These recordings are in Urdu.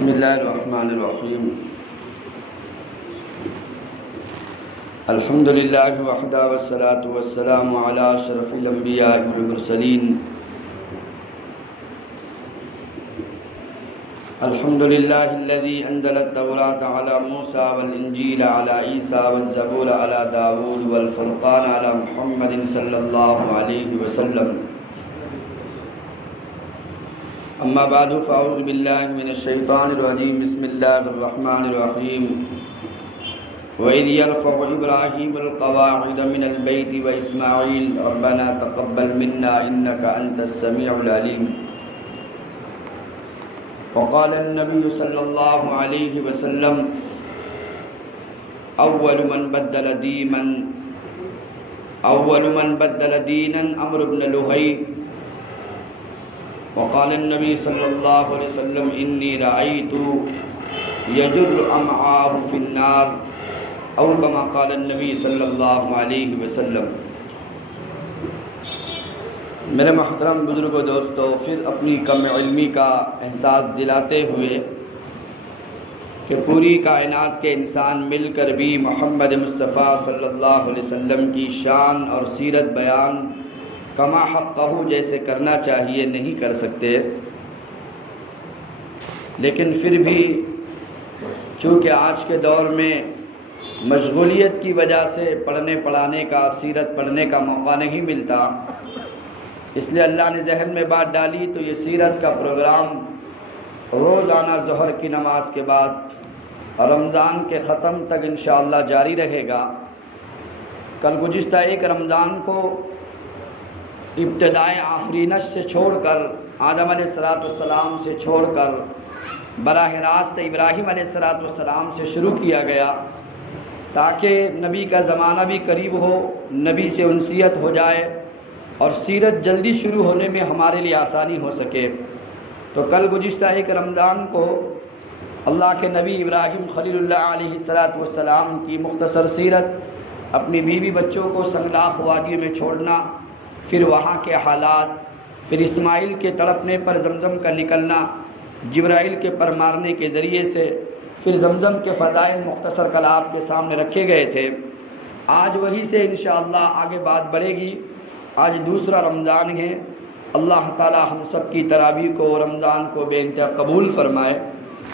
بسم اللہ الرحمن الرحیم الحمد للہ وحدہ والصلاة والسلام علی اشرف الانبیاء والمرسلین الحمد للہ الذی انزل التوراۃ علی موسیٰ والانجیل علی عیسیٰ والزبور علی داود والفرقان علی محمد صلی اللہ علیہ وسلم اما بعد فاعوذ باللہ من الشیطان الرجیم بسم اللہ الرحمن الرحیم وَإِذْ يَرْفَعُ إِبْرَاهِيمُ الْقَوَاعِدَ مِنَ الْبَيْتِ وَإِسْمَاعِيلُ رَبَّنَا تَقَبَّلْ مِنَّا إِنَّكَ أَنْتَ السَّمِيعُ الْعَلِيمُ وقال النبي صلى الله عليه وسلم أول من بدل دينا عمرو بن لهي وقال النبي صلى الله عليه وسلم إني رأيت يجر أمعاءه في النار أو كما قال النبي صلی اللہ علیہ وسلم۔ میرے محترم بزرگوں دوستو، پھر اپنی کم علمی کا احساس دلاتے ہوئے کہ پوری کائنات کے انسان مل کر بھی محمد مصطفیٰ صلی اللہ علیہ وسلم کی شان اور سیرت بیان کما حقہ جیسے کرنا چاہیے نہیں کر سکتے، لیکن پھر بھی چونکہ آج کے دور میں مشغولیت کی وجہ سے پڑھنے پڑھانے کا، سیرت پڑھنے کا موقع نہیں ملتا، اس لیے اللہ نے ذہن میں بات ڈالی تو یہ سیرت کا پروگرام روزانہ ظہر کی نماز کے بعد رمضان کے ختم تک انشاءاللہ جاری رہے گا۔ کل گزشتہ ایک رمضان کو ابتدائے آفرینش سے چھوڑ کر، آدم علیہ السلام سے چھوڑ کر براہ راست ابراہیم علیہ السلام سے شروع کیا گیا تاکہ نبی کا زمانہ بھی قریب ہو، نبی سے انسیت ہو جائے اور سیرت جلدی شروع ہونے میں ہمارے لیے آسانی ہو سکے۔ تو کل گزشتہ ایک رمضان کو اللہ کے نبی ابراہیم خلیل اللہ علیہ السلام کی مختصر سیرت، اپنی بیوی بچوں کو سنگلاخ وادی میں چھوڑنا، پھر وہاں کے حالات، پھر اسماعیل کے تڑپنے پر زمزم کا نکلنا، جبرائیل کے پر مارنے کے ذریعے سے، پھر زمزم کے فضائل مختصر کل آپ کے سامنے رکھے گئے تھے۔ آج وہی سے انشاءاللہ آگے بات بڑھے گی۔ آج دوسرا رمضان ہے، اللہ تعالی ہم سب کی تراویح کو، رمضان کو بے انتہا قبول فرمائے۔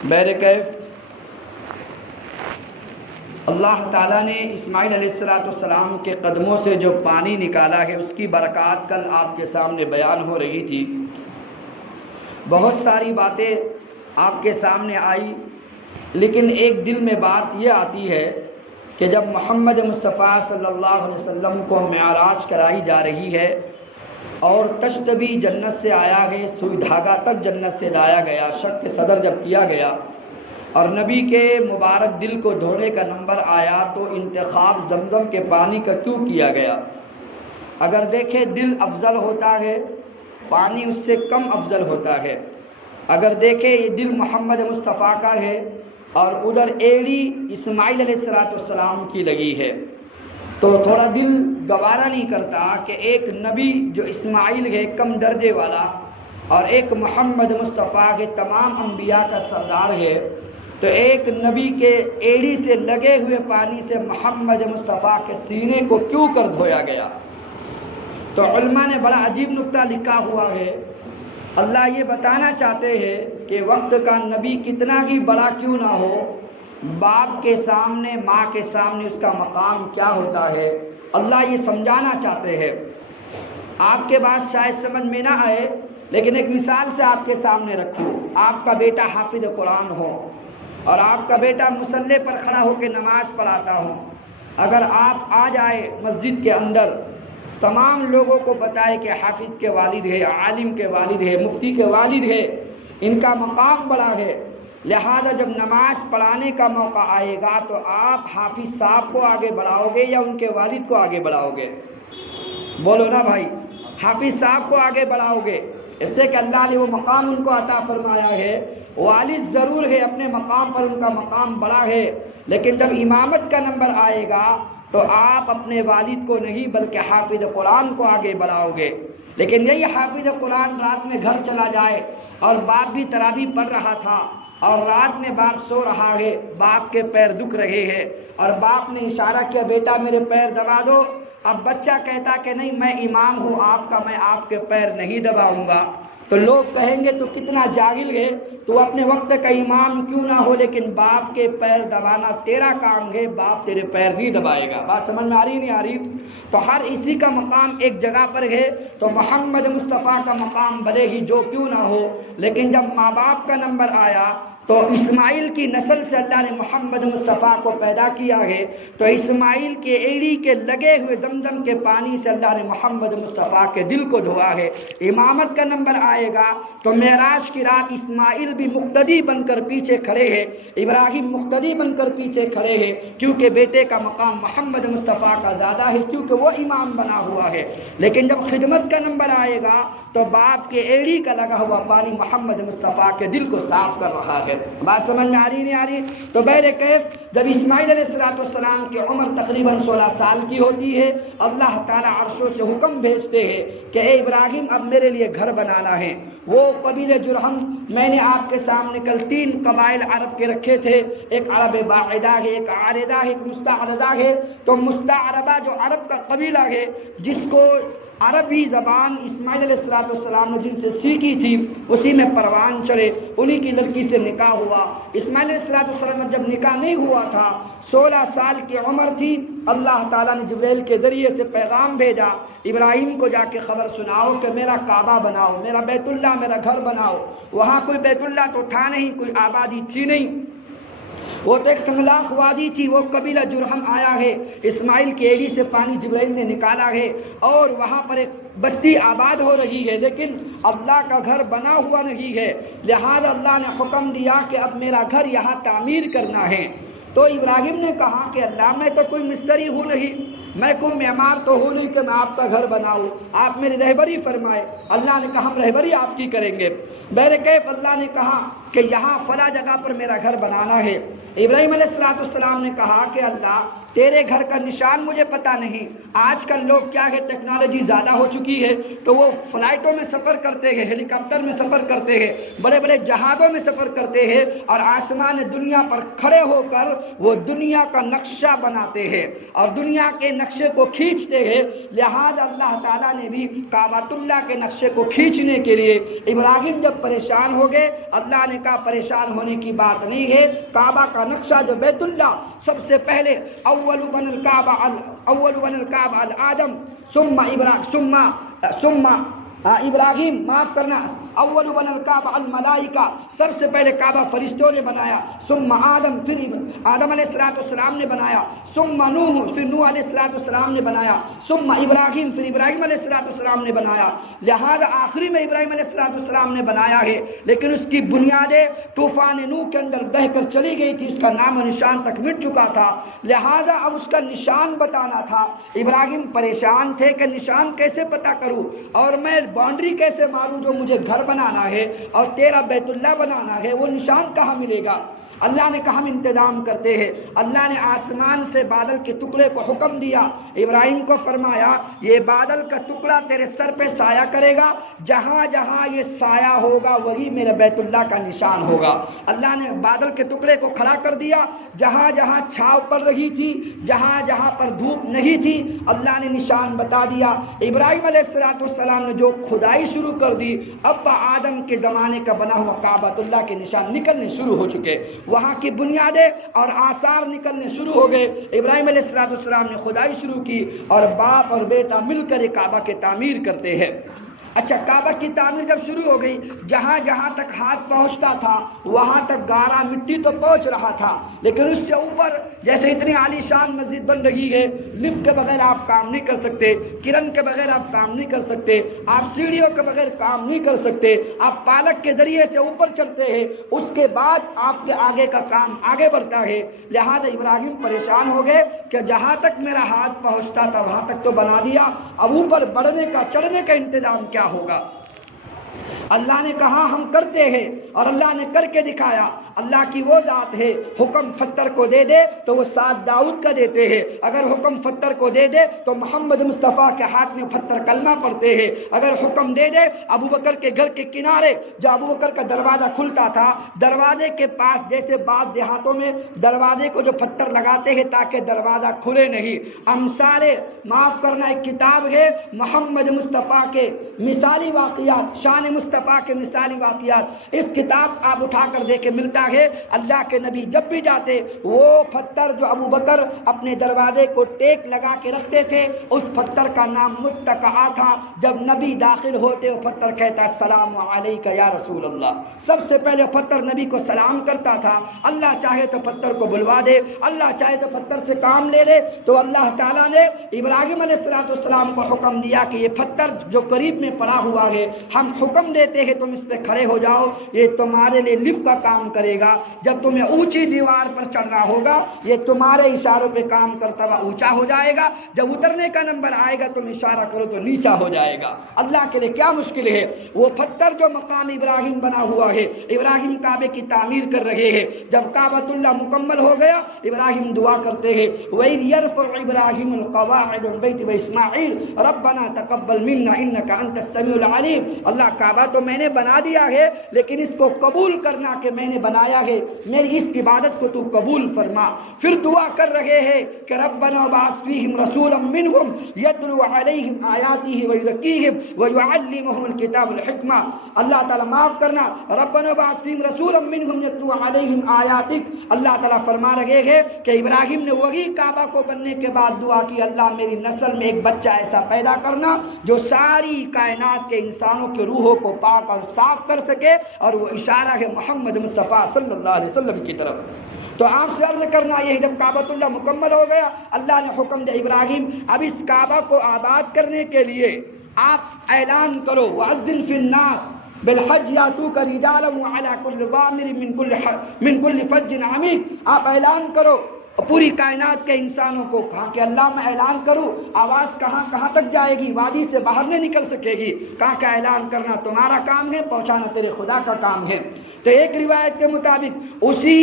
بہرکیف اللہ تعالیٰ نے اسماعیل علیہ السلام کے قدموں سے جو پانی نکالا ہے اس کی برکات کل آپ کے سامنے بیان ہو رہی تھی۔ بہت ساری باتیں آپ کے سامنے آئی، لیکن ایک دل میں بات یہ آتی ہے کہ جب محمد مصطفیٰ صلی اللہ علیہ وسلم کو معراج کرائی جا رہی ہے اور تشت بھی جنت سے آیا ہے، سوئی دھاگا تک جنت سے لایا گیا، شق کے صدر جب کیا گیا اور نبی کے مبارک دل کو دھونے کا نمبر آیا تو انتخاب زمزم کے پانی کا کیوں کیا گیا؟ اگر دیکھیں دل افضل ہوتا ہے، پانی اس سے کم افضل ہوتا ہے۔ اگر دیکھیں یہ دل محمد مصطفیٰ کا ہے اور ادھر ایڑی اسماعیل علیہ السلام کی لگی ہے تو تھوڑا دل گوارا نہیں کرتا کہ ایک نبی جو اسماعیل ہے کم درجے والا اور ایک محمد مصطفیٰ کے تمام انبیاء کا سردار ہے، تو ایک نبی کے ایڑی سے لگے ہوئے پانی سے محمد مصطفیٰ کے سینے کو کیوں کر دھویا گیا؟ تو علماء نے بڑا عجیب نکتہ لکھا ہوا ہے۔ اللہ یہ بتانا چاہتے ہیں کہ وقت کا نبی کتنا ہی بڑا کیوں نہ ہو، باپ کے سامنے، ماں کے سامنے اس کا مقام کیا ہوتا ہے، اللہ یہ سمجھانا چاہتے ہیں۔ آپ کے پاس شاید سمجھ میں نہ آئے، لیکن ایک مثال سے آپ کے سامنے رکھوں۔ آپ کا بیٹا حافظ قرآن ہو اور آپ کا بیٹا مصلی پر کھڑا ہو کے نماز پڑھاتا ہو، اگر آپ آ جائے مسجد کے اندر، تمام لوگوں کو بتائے کہ حافظ کے والد ہے، عالم کے والد ہے، مفتی کے والد ہے، ان کا مقام بڑا ہے، لہذا جب نماز پڑھانے کا موقع آئے گا تو آپ حافظ صاحب کو آگے بڑھاؤ گے یا ان کے والد کو آگے بڑھاؤ گے؟ بولو نا بھائی، حافظ صاحب کو آگے بڑھاؤ گے، اس سے کہ اللہ نے وہ مقام ان کو عطا فرمایا ہے۔ والد ضرور ہے، اپنے مقام پر ان کا مقام بڑا ہے، لیکن جب امامت کا نمبر آئے گا تو آپ اپنے والد کو نہیں بلکہ حافظ قرآن کو آگے بڑھاؤ گے۔ لیکن یہی حافظ قرآن رات میں گھر چلا جائے اور باپ بھی تراویح پڑھ رہا تھا اور رات میں باپ سو رہا ہے، باپ کے پیر دکھ رہے ہیں اور باپ نے اشارہ کیا بیٹا میرے پیر دبا دو۔ اب بچہ کہتا کہ نہیں میں امام ہوں آپ کا، میں آپ کے پیر نہیں دباؤں گا۔ تو لوگ کہیں گے تو کتنا جاہل ہے، تو اپنے وقت کا امام کیوں نہ ہو لیکن باپ کے پیر دبانا تیرا کام ہے، باپ تیرے پیر نہیں دبائے گا۔ بات سمجھ میں آ رہی نہیں آ رہی؟ تو ہر اسی کا مقام ایک جگہ پر ہے۔ تو محمد مصطفیٰ کا مقام بھلے ہی جو کیوں نہ ہو، لیکن جب ماں باپ کا نمبر آیا تو اسماعیل کی نسل سے اللہ نے محمد مصطفیٰ کو پیدا کیا ہے، تو اسماعیل کے ایڑی کے لگے ہوئے زمزم کے پانی سے اللہ نے محمد مصطفیٰ کے دل کو دھوا ہے۔ امامت کا نمبر آئے گا تو معراج کی رات اسماعیل بھی مقتدی بن کر پیچھے کھڑے ہیں، ابراہیم مقتدی بن کر پیچھے کھڑے ہیں، کیونکہ بیٹے کا مقام محمد مصطفیٰ کا زیادہ ہے، کیونکہ وہ امام بنا ہوا ہے۔ لیکن جب خدمت کا نمبر آئے گا تو باپ کے ایڑی کا لگا ہوا پانی محمد مصطفیٰ کے دل کو صاف کر رہا ہے۔ بات سمجھ میں آ رہی نہیں آ رہی؟ تو بہرکیف جب اسماعیل علیہ السلام کی عمر تقریباً 16 سال کی ہوتی ہے، اللہ تعالیٰ عرشوں سے حکم بھیجتے ہیں کہ اے ابراہیم اب میرے لیے گھر بنانا ہے۔ وہ قبیلہ جرہم، میں نے آپ کے سامنے کل 3 قبائل عرب کے رکھے تھے، ایک عرب باعدہ ہے، ایک عارضہ ہے، ایک مستعربہ ہے۔ تو مستعربہ جو عرب کا قبیلہ ہے، جس کو عربی زبان اسماعیل علیہ السلام نے جن سے سیکھی تھی، اسی میں پروان چڑھے، انہی کی لڑکی سے نکاح ہوا۔ اسماعیل علیہ السلام جب نکاح نہیں ہوا تھا، 16 سال کی عمر تھی، اللہ تعالیٰ نے جبریل کے ذریعے سے پیغام بھیجا ابراہیم کو جا کے خبر سناؤ کہ میرا کعبہ بناؤ، میرا بیت اللہ، میرا گھر بناؤ۔ وہاں کوئی بیت اللہ تو تھا نہیں، کوئی آبادی تھی نہیں، وہ تو ایک سنگلاخ وادی تھی۔ وہ قبیلہ جرہم آیا ہے، اسماعیل کی ایڑی سے پانی جبرائیل نے نکالا ہے اور وہاں پر ایک بستی آباد ہو رہی ہے، لیکن اللہ کا گھر بنا ہوا نہیں ہے، لہذا اللہ نے حکم دیا کہ اب میرا گھر یہاں تعمیر کرنا ہے۔ تو ابراہیم نے کہا کہ اللہ میں تو کوئی مستری ہوں نہیں، میں کوئی معمار تو ہوں نہیں کہ میں آپ کا گھر بناؤں، آپ میری رہبری فرمائے۔ اللہ نے کہا ہم رہبری آپ کی کریں گے۔ بہرکیف اللہ نے کہا کہ یہاں فلاں جگہ پر میرا گھر بنانا ہے۔ ابراہیم علیہ السلام نے کہا کہ اللہ تیرے گھر کا نشان مجھے پتہ نہیں۔ آج کل لوگ کیا ہے، ٹیکنالوجی زیادہ ہو چکی ہے تو وہ فلائٹوں میں سفر کرتے ہیں، ہیلی کاپٹر میں سفر کرتے ہیں، بڑے بڑے جہازوں میں سفر کرتے ہیں اور آسمان دنیا پر کھڑے ہو کر وہ دنیا کا نقشہ بناتے ہیں اور دنیا کے نقشے کو کھینچتے ہیں۔ لہذا اللہ تعالیٰ نے بھی کعبۃ اللہ کے نقشے کو کھینچنے کے لیے ابراہیم جب پریشان ہو گئے، اللہ نے کہا پریشان ہونے کی بات نہیں ہے، کعبہ کا نقشہ جو بیت اللہ سب سے پہلے اول بن الکعبہ الآدم ثم ابراہیم، معاف کرنا، اول بن الکعبہ الملائکہ، سب سے پہلے کعبہ فرشتوں نے بنایا، ثم آدم، پھر آدم علیہ السلام نے بنایا، ثم نوح، پھر نوح علیہ السلام نے بنایا، ثم ابراہیم، پھر ابراہیم علیہ السلام نے بنایا۔ لہذا آخری میں ابراہیم علیہ السلام نے بنایا ہے، لیکن اس کی بنیادیں طوفان نوح کے اندر بہہ کر چلی گئی تھی، اس کا نام و نشان تک مٹ چکا تھا، لہذا اب اس کا نشان بتانا تھا۔ ابراہیم پریشان تھے کہ نشان کیسے پتہ کروں اور میں باؤنڈری کیسے ماروں، جو مجھے گھر بنانا ہے اور تیرا بیت اللہ بنانا ہے، وہ نشان کہاں ملے گا؟ اللہ نے کہا ہم انتظام کرتے ہیں۔ اللہ نے آسمان سے بادل کے ٹکڑے کو حکم دیا، ابراہیم کو فرمایا یہ بادل کا ٹکڑا تیرے سر پہ سایہ کرے گا، جہاں جہاں یہ سایہ ہوگا وہی میرے بیت اللہ کا نشان ہوگا۔ اللہ نے بادل کے ٹکڑے کو کھڑا کر دیا، جہاں جہاں چھاؤ پڑ رہی تھی، جہاں جہاں پر دھوپ نہیں تھی، اللہ نے نشان بتا دیا۔ ابراہیم علیہ السلام نے جو کھدائی شروع کر دی، اب آدم کے زمانے کا بنا ہوا کعبۃ اللہ کے نشان نکلنے شروع ہو چکے، وہاں کی بنیادیں اور آثار نکلنے شروع ہو گئے۔ ابراہیم علیہ السلام نے کھدائی شروع کی اور باپ اور بیٹا مل کر ایک کعبہ کی تعمیر کرتے ہیں۔ اچھا، کعبہ کی تعمیر جب شروع ہو گئی، جہاں جہاں تک ہاتھ پہنچتا تھا وہاں تک گارا مٹی تو پہنچ رہا تھا، لیکن اس سے اوپر جیسے اتنی عالی شان مسجد بن رہی ہے، لفٹ کے بغیر آپ کام نہیں کر سکتے، کرن کے بغیر آپ کام نہیں کر سکتے، آپ سیڑھیوں کے بغیر کام نہیں کر سکتے، آپ پالک کے ذریعے سے اوپر چڑھتے ہیں، اس کے بعد آپ کے آگے کا کام آگے بڑھتا ہے۔ لہذا ابراہیم پریشان ہو گئے کہ جہاں تک میرا ہاتھ پہنچتا تھا وہاں تک تو بنا دیا، اب اوپر بڑھنے کا، چڑھنے کا انتظام کیا ہوگا؟ اللہ نے کہا ہم کرتے ہیں اور اللہ نے کر کے دکھایا۔ اللہ کی وہ ذات ہے، حکم پتھر کو دے دے تو وہ ساتھ داؤد کا دیتے ہیں، اگر حکم پتھر کو دے دے تو محمد مصطفیٰ کے ہاتھ میں پتھر کلمہ پڑھتے ہیں، اگر حکم دے دے ابو بکر کے گھر کے کنارے جو ابو بکر کا دروازہ کھلتا تھا، دروازے کے پاس جیسے بعض دیہاتوں میں دروازے کو جو پتھر لگاتے ہیں تاکہ دروازہ کھلے نہیں، امثال معاف کرنا ایک کتاب ہے محمد مصطفیٰ کے مثالی واقعات، شان مصطفیٰ کے مثالی واقعات، اس کتاب آپ اٹھا کر دیکھیں ملتا ہے۔ اللہ کے نبی جب بھی جاتے وہ پتھر جو ابو بکر اپنے دروازے کو ٹیک لگا کے رکھتے تھے اس پتھر کا نام متکعہ تھا۔ جب نبی داخل ہوتے وہ پتھر کہتا السلام علیکہ یا رسول اللہ، سب سے پہلے پتھر نبی کو سلام کرتا تھا۔ اللہ چاہے تو پتھر کو بلوا دے، اللہ چاہے تو پتھر سے کام لے لے۔ تو اللہ تعالیٰ نے ابراہیم علیہ السلام کو حکم دیا کہ یہ پتھر جو قریب میں پڑا ہوا ہے ہم حکم دیتے ہیں تم اس پہ کھڑے ہو جاؤ، یہ تمہارے لیے لفٹ کا کام کرے گا۔ جب تمہیں اونچی دیوار پر چڑھنا ہوگا یہ تمہارے اشاروں پہ کام کرتا ہوا اونچا ہو جائے گا، جب اترنے کا نمبر آئے گا تم اشارہ کرو تو نیچا ہو جائے گا۔ اللہ کے لیے کیا مشکل ہے؟ وہ پتھر جو مقام ابراہیم بنا ہوا ہے، ابراہیم کعبے کی تعمیر کر رہے ہیں، جب کعبۃ اللہ مکمل ہو گیا ابراہیم دعا کرتے ہیں وَإِذْ يَرْفَعُ إِبْرَاهِيمُ الْقَوَاعِدَ الْبَيْتِ وَإِسْمَاعِيلُ رَبَّنَا تَقَبَّلْ مِنَّا إِنَّكَ أَنْتَ السَّمِيعُ الْعَلِيمُ۔ اللہ کعبہ تو میں نے بنا دیا ہے لیکن اس کو قبول کرنا کہ میں نے بنایا ہے، میری اس عبادت کو تو قبول فرما۔ پھر دعا کر رہے ہیں کہ ربنا وابعث فیہم رسولا منہم یتلو علیہم آیاتہ ویزکیہم ویعلمہم الکتاب والحکمہ۔ اللہ تعالیٰ معاف کرنا، ربنا وابعث فیہم رسولا منہم یتلو علیہم آیاتک۔ اللہ تعالیٰ فرما رہے ہیں کہ ابراہیم نے وہی کعبہ کو بننے کے بعد دعا کی اللہ میری نسل میں ایک بچہ ایسا پیدا کرنا جو ساری کائنات کے انسانوں کے روحوں کو پاک اور صاف کر سکے، اور وہ اشارہ ہے محمد مصطفیٰ صلی اللہ علیہ وسلم کی طرف۔ تو آپ سے عرض کرنا یہ جب کعبۃ اللہ مکمل ہو گیا اللہ نے حکم دیا ابراہیم اب اس کعبہ کو آباد کرنے کے لیے آپ اعلان کرو وَأَذِّن فِي النَّاسِ بِالْحَجِّ يَأْتُوكَ رِجَالًا وَعَلَىٰ كُلِّ ضَامِرٍ مِّن كُلِّ فَجٍّ عَمِيقٍ۔ آپ اعلان کرو پوری کائنات کے انسانوں کو، کہا کہ اللہ میں اعلان کروں آواز کہاں کہاں تک جائے گی، وادی سے باہر نہیں نکل سکے گی، کہا کہ اعلان کرنا تمہارا کام ہے، پہنچانا تیرے خدا کا کام ہے۔ تو ایک روایت کے مطابق اسی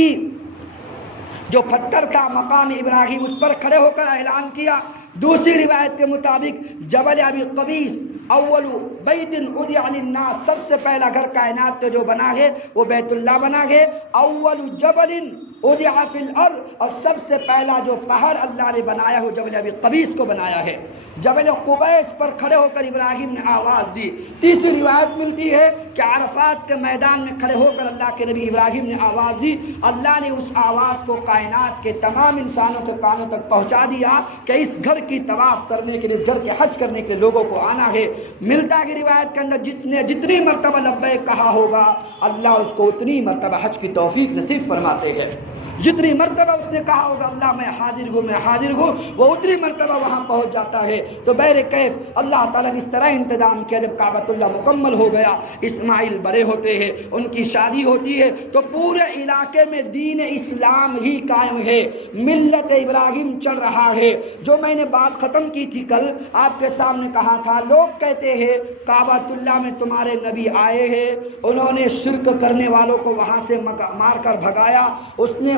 جو پتھر تھا مقام ابراہیم اس پر کھڑے ہو کر اعلان کیا۔ دوسری روایت کے مطابق جبل ابی قبیس اول بیت وضع للناس، سب سے پہلا گھر کائنات کا جو بنا ہے وہ بیت اللہ بنا ہے۔ اول جبل وضع فی الارض، اور سب سے پہلا جو پہاڑ اللہ نے بنایا وہ جبل ابی قبیس کو بنایا ہے۔ جبل قبیس پر کھڑے ہو کر ابراہیم نے آواز دی۔ تیسری روایت ملتی ہے کہ عرفات کے میدان میں کھڑے ہو کر اللہ کے نبی ابراہیم نے آواز دی، اللہ نے اس آواز کو کائنات کے تمام انسانوں کے کانوں تک پہنچا دیا کہ اس گھر کی طواف کرنے کے لیے، اس گھر کے حج کرنے کے لیے لوگوں کو آنا ہے۔ ملتا ہے کہ روایت کے اندر جتنی مرتبہ لبیک کہا ہوگا اللہ اس کو اتنی مرتبہ حج کی توفیق نصیب فرماتے ہیں۔ جتنی مرتبہ اس نے کہا ہوگا اللہ میں حاضر ہوں میں حاضر ہوں، وہ اتنی مرتبہ وہاں پہنچ جاتا ہے۔ تو بہرکیف اللہ تعالیٰ نے اس طرح انتظام کیا، جب کعبۃ اللہ مکمل ہو گیا اسماعیل بڑے ہوتے ہیں، ان کی شادی ہوتی ہے تو پورے علاقے میں دین اسلام ہی قائم ہے، ملت ابراہیم چل رہا ہے۔ جو میں نے بات ختم کی تھی کل آپ کے سامنے کہا تھا، لوگ کہتے ہیں کعبۃ اللہ میں تمہارے نبی آئے ہیں، انہوں نے شرک کرنے والوں کو وہاں سے مار کر بھگایا،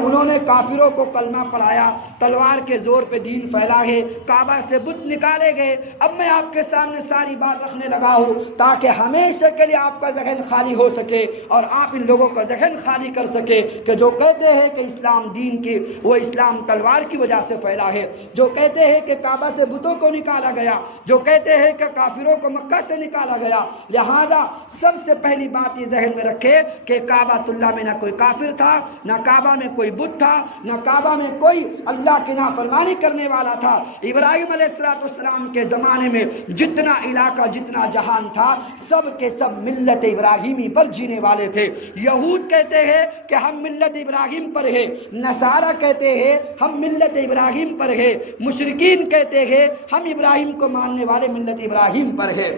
انہوں نے کافروں کو کلمہ پڑھایا، تلوار کے زور پہ دین پھیلا ہے، کعبہ سے بت نکالے گئے۔ اب میں آپ کے سامنے ساری بات رکھنے لگا ہوں تاکہ ہمیشہ کے لیے آپ کا ذہن خالی ہو سکے اور آپ ان لوگوں کا ذہن خالی کر سکے کہ جو کہتے ہیں کہ اسلام دین کی، وہ اسلام تلوار کی وجہ سے پھیلا ہے، جو کہتے ہیں کہ کعبہ سے بتوں کو نکالا گیا، جو کہتے ہیں کہ کافروں کو مکہ سے نکالا گیا۔ لہذا سب سے پہلی بات یہ ذہن میں رکھے کہ کعبۃ اللہ میں نہ کوئی کافر تھا، نہ کعبہ میں کوئی بت تھا، نہ کعبہ میں کوئی اللہ کی نافرمانی کرنے والا تھا۔ ابراہیم علیہ السلام کے زمانے میں جتنا علاقہ جتنا جہان تھا سب کے سب ملت ابراہیمی پر جینے والے تھے۔ یہود کہتے ہیں کہ ہم ملت ابراہیم پر ہے، نصارہ کہتے ہیں ہم ملت ابراہیم پر ہے، مشرکین کہتے ہیں ہم ابراہیم کو ماننے والے ملت ابراہیم پر ہے۔